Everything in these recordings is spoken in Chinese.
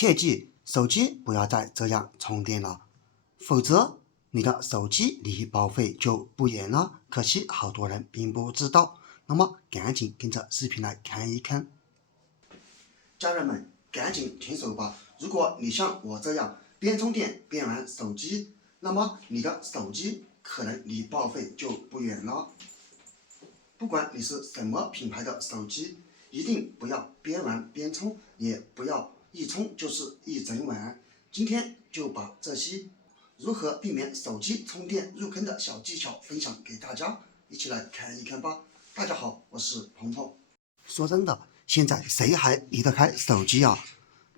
切記手機不要再這樣充電了，否則你的手機離報廢就不遠了。可惜好多人並不知道，那麼趕緊跟着視頻來看一看。家人們趕緊停手吧，如果你像我這樣邊充電邊玩手機，那麼你的手機可能離報廢就不遠了。不管你是什麼品牌的手機，一定不要邊玩邊充，也不要一充就是一整晚。今天就把這些如何避免手機充電入坑的小技巧分享給大家，一起来看一看吧。大家好，我是鹏鹏。说真的，现在誰還離得開手機啊？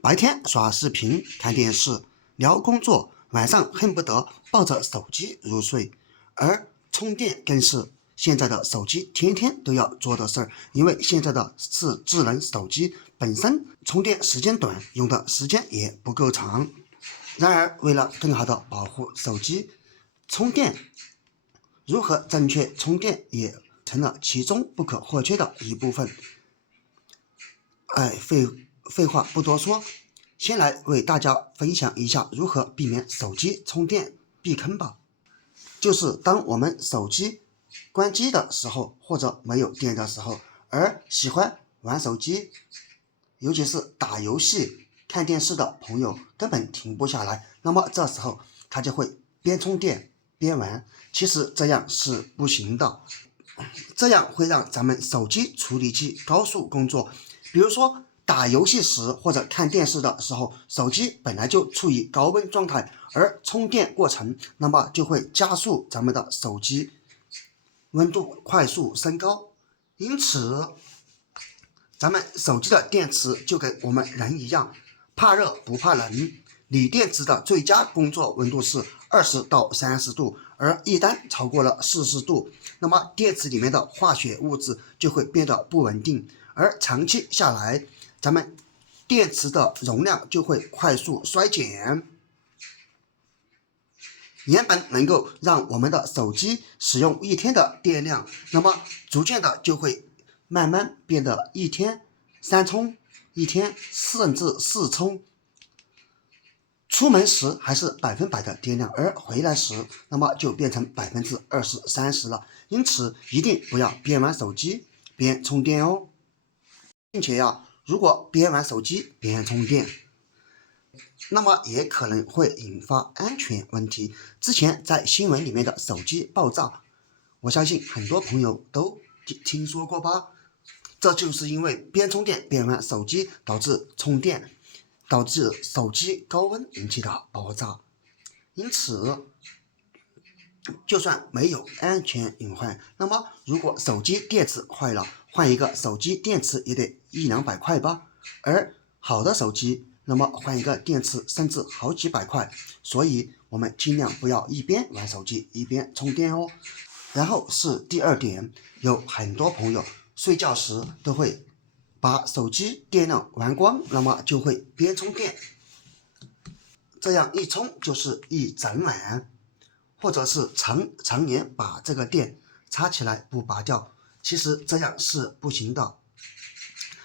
白天刷視頻、看電視、聊工作，晚上恨不得抱着手機入睡。而充電更是現在的手機天天都要做的事兒，因為現在的是智能手機，本身充電時間短，用的时间也不夠長。然而，為了更好的保護手機，充電如何正確充電也成了其中不可或缺的一部分。廢話不多說，先來為大家分享一下如何避免手機充電避坑吧。就是當我們手機關機的時候，或者沒有電的時候，而喜歡玩手機，尤其是打遊戲、看電視的朋友根本停不下來，那麼這時候他就會邊充電邊玩，其實這樣是不行的，這樣會讓咱們手機處理器高速工作。比如說打遊戲時或者看電視的時候，手機本來就處於高溫狀態，而充電過程那麼就會加速咱們的手機溫度快速升高。因此咱們手機的電池就跟我們人一樣，怕熱不怕冷。锂電池的最佳工作溫度是20到30度，而一旦超過了40度，那麼電池裡面的化学物質就会变得不稳定，而長期下來，咱們電池的容量就會快速衰減。原本能夠讓我們的手機使用1天的電量，那麼逐漸的就會慢慢變得1天3充，1天甚至4充。出門時還是100%的電量，而回來時那麼就變成20%、30%了。因此一定不要邊玩手機邊充電哦，並且如果邊玩手機邊充電，那麼也可能會引發安全問題。之前在新聞裡面的手機爆炸，我相信很多朋友都聽說過吧？這就是因為邊充電邊玩手機，導致手機高溫引起的爆炸。因此就算沒有安全隱患，那麼如果手機電池壞了，換一個手機電池也得100-200塊吧，而好的手機那麼換一個電池甚至好幾百塊。所以我們盡量不要一邊玩手機一邊充電哦。然後是第二點，有很多朋友睡覺時都會把手機電量玩光，那麼就會邊充電，這樣一充就是一整晚，或者是常年把這個電插起來不拔掉，其實這樣是不行的。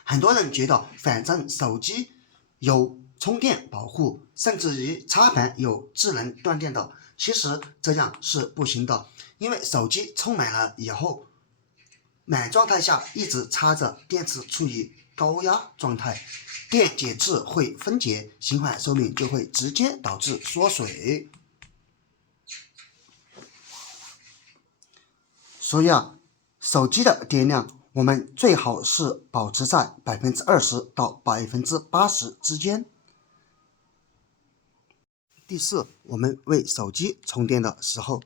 很多人覺得反正手機有充電保護，甚至於插板有智能斷電的，其實這樣是不行的。因為手機充滿了以後，滿狀態下一直插着，電池處於高壓狀態，電解質會分解，循環壽命就會直接導致縮水。所以手機的電量我們最好是保持在20%到80%之間。第四，我們為手機充電的时候，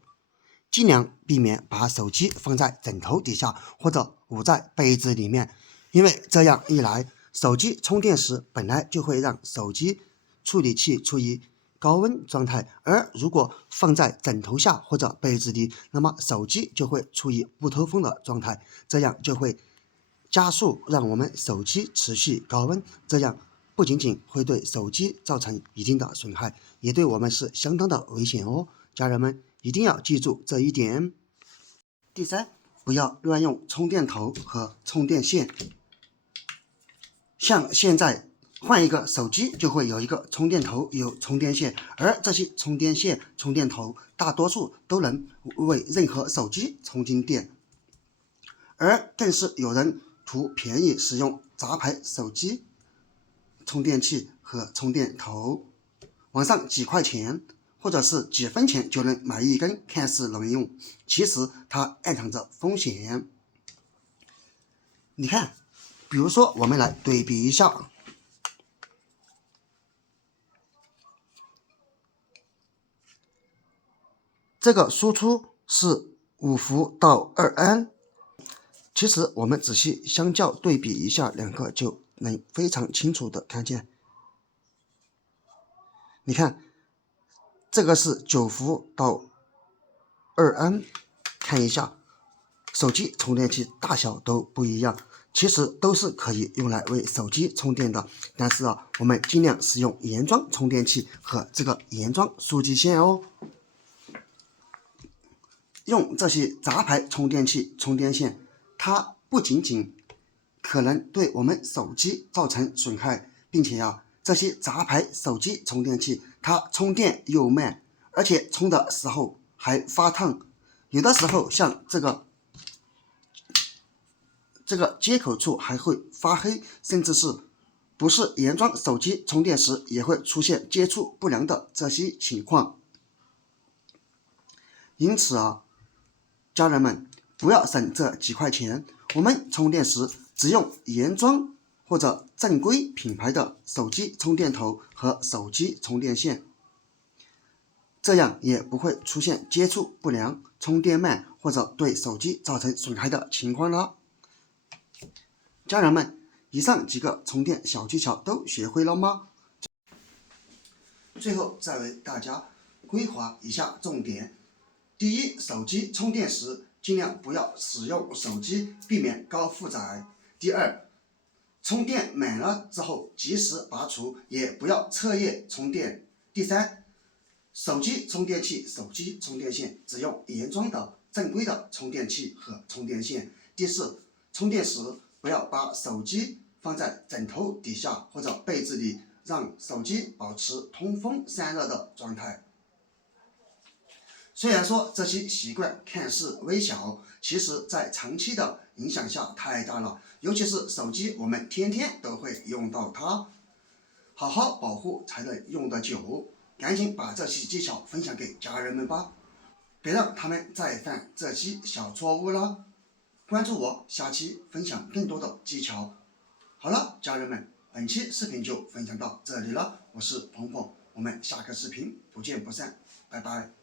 盡量避免把手機放在枕頭底下或者捂在被子裡面，因為這樣一來，手機充電時本來就會讓手機處理器處於高溫狀態，而如果放在枕頭下或者被子裡，那麼手機就會處於不透風的狀態，這樣就會加速讓我們手機持續高溫，這樣不僅僅會對手機造成一定的損害，也對我們是相當的危險哦。家人們一定要記住這一點。第三，不要亂用充電頭和充電線。像現在換一個手機就會有一個充電頭，有充電線，而這些充電線、充電頭大多數都能為任何手機充進電，而更是有人圖便宜使用雜牌手機充電器和充電頭，網上幾塊錢或者是幾分錢就能買一根，看似能用，其實它暗藏着風險。你看，比如說我们來對比一下，這個輸出是5伏到2安，其實我們仔細相較對比一下兩個就能非常清楚的看見。你看，這個是9伏到2安，看一下，手機充電器大小都不一樣，其實都是可以用來為手機充電的，但是我們盡量使用原裝充電器和這個原裝數據線哦。用這些雜牌充電器、充電線，它不僅僅可能對我們手機造成損害，並且這些雜牌手機充電器，它充電又慢，而且充的時候還發燙，有的時候像這個接口處還會發黑，甚至是不是原裝手機充電時也會出現接觸不良的這些情況。因此家人們不要省這幾塊錢，我們充電時只用原裝或者正規品牌的手機充電頭和手機充電線，這樣也不會出現接觸不良、充電慢或者對手機造成損害的情況了。家人們，以上幾個充電小技巧都學會了嗎？最後再為大家規劃一下重點。第一，手機充電時盡量不要使用手機，避免高負載。第二，充電滿了之後及時拔除，也不要徹夜充電。第三，手機充電器、手機充電線只用原裝的正規的充電器和充電線。第四，充電時不要把手機放在枕頭底下或者被子裡，讓手機保持通風散熱的狀態。雖然說這些習慣看似微小，其實在長期的影響下太大了，尤其是手機，我們天天都會用到它，好好保護才能用得久。趕緊把這些技巧分享給家人們吧，別讓他們再犯這些小錯誤了。關注我，下期分享更多的技巧。好了，家人們，本期視頻就分享到這裡了，我是鹏鹏，我們下個視頻不見不散，拜拜。